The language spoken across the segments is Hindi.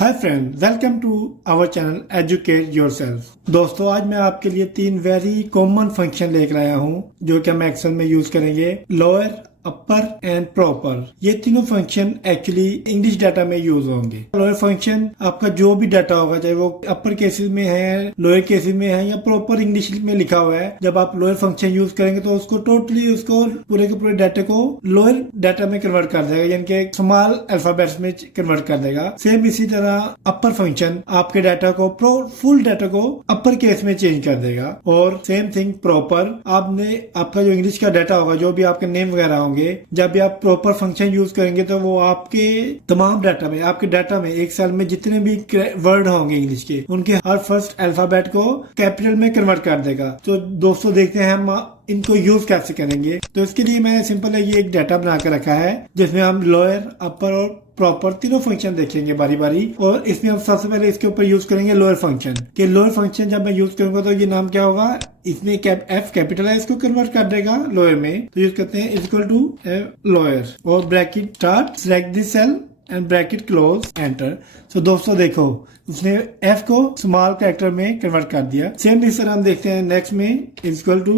Hi friend, welcome to our channel educate yourself. दोस्तों, आज मैं आपके लिए 3 वेरी कॉमन फंक्शन लेकर आया हूं जो कि हम एक्सेल में यूज करेंगे। लोअर, अपर एंड प्रॉपर, ये तीनों फंक्शन एक्चुअली इंग्लिश डाटा में यूज होंगे। लोअर फंक्शन आपका जो भी डाटा होगा, चाहे वो अपर केसेस में है, लोअर केसेस में है या प्रॉपर इंग्लिश में लिखा हुआ है, जब आप लोअर फंक्शन यूज करेंगे तो उसको टोटली उसको पूरे के पूरे डाटा को लोअर डाटा में कन्वर्ट कर देगा, यानी कि स्मॉल अल्फाबेट्स में कन्वर्ट कर देगा। सेम इसी तरह अपर फंक्शन आपके डाटा को फुल डाटा को अपर केस में चेंज कर देगा। और सेम थिंग प्रॉपर, आपका जो इंग्लिश का डाटा होगा, जो भी आपके नेम वगैरह होंगे, जब भी आप प्रॉपर फंक्शन यूज करेंगे तो वो आपके तमाम डाटा में, आपके डाटा में एक सेल में जितने भी वर्ड होंगे इंग्लिश के, उनके हर फर्स्ट अल्फाबेट को कैपिटल में कन्वर्ट कर देगा। तो दोस्तों, देखते हैं हम इनको यूज कैसे करेंगे। तो इसके लिए मैंने सिंपल है ये एक डाटा बना कर रखा है जिसमें हम लोअर, अपर और प्रॉपर तीनों फंक्शन देखेंगे बारी बारी। और इसमें हम सबसे पहले इसके ऊपर यूज करेंगे लोअर फंक्शन। कि लोअर फंक्शन जब मैं यूज करूंगा तो ये नाम क्या होगा, इसमें एफ कैपिटल है, इसको कन्वर्ट कर देगा लोअर में। तो यूज करते हैं इक्वल टू लोअर और bracket start, select this cell and bracket close, enter. So दोस्तों देखो, उसने एफ को स्मॉल कैरेक्टर में कन्वर्ट कर दिया। सेम इस तरह हम देखते हैं नेक्स्ट में equal to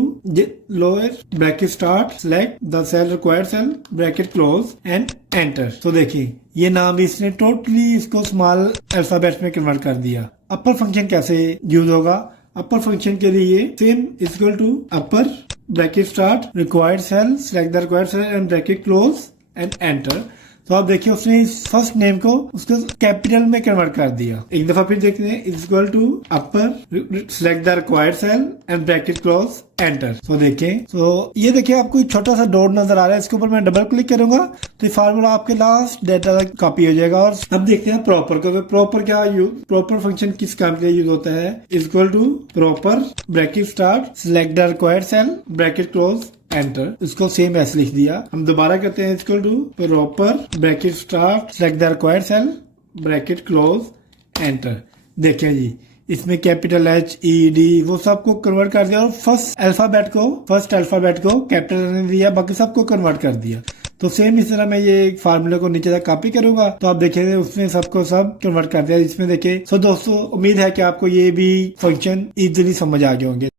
lower, bracket start, select the cell, required cell, bracket close and enter. तो देखिए ये नाम इसने टोटली इसको स्मॉल अल्फाबेट्स में कन्वर्ट कर दिया। अपर फंक्शन कैसे यूज होगा? अपर फंक्शन के लिए same equal to upper, bracket start, required cell, select the required cell and bracket close and enter. तो आप देखिए उसने इस फर्स्ट नेम को उसको कैपिटल में कन्वर्ट कर दिया। एक दफा फिर देखते हैं equal to upper, select the required cell and bracket close, enter. तो देखें, तो ये देखिए आपको एक छोटा सा डॉट नजर आ रहा है, इसके ऊपर मैं डबल क्लिक करूंगा तो ये फार्मूला आपके लास्ट डेटा तक कॉपी हो जाएगा। और अब देखते हैं प्रॉपर को। तो प्रॉपर क्या यूज, प्रॉपर फंक्शन किस काम के लिए यूज होता है? Equal to proper, bracket start, select the required cell, bracket close, enter. इसको सेम ऐसे लिख दिया। हम दोबारा करते हैं equal to proper, bracket start, select the required cell, bracket close, enter. देखें जी, इसमें कैपिटल एच, ई, डी वो सबको कन्वर्ट कर दिया और फर्स्ट अल्फाबेट को कैपिटल ने दिया, बाकी सबको कन्वर्ट कर दिया। तो सेम इस तरह मैं ये फार्मूले को नीचे तक कॉपी करूंगा तो आप देखेंगे उसने सबको सब कन्वर्ट कर दिया इसमें। देखे, सो दोस्तों, उम्मीद है कि आपको ये भी फंक्शन इजीली समझ आ गए होंगे।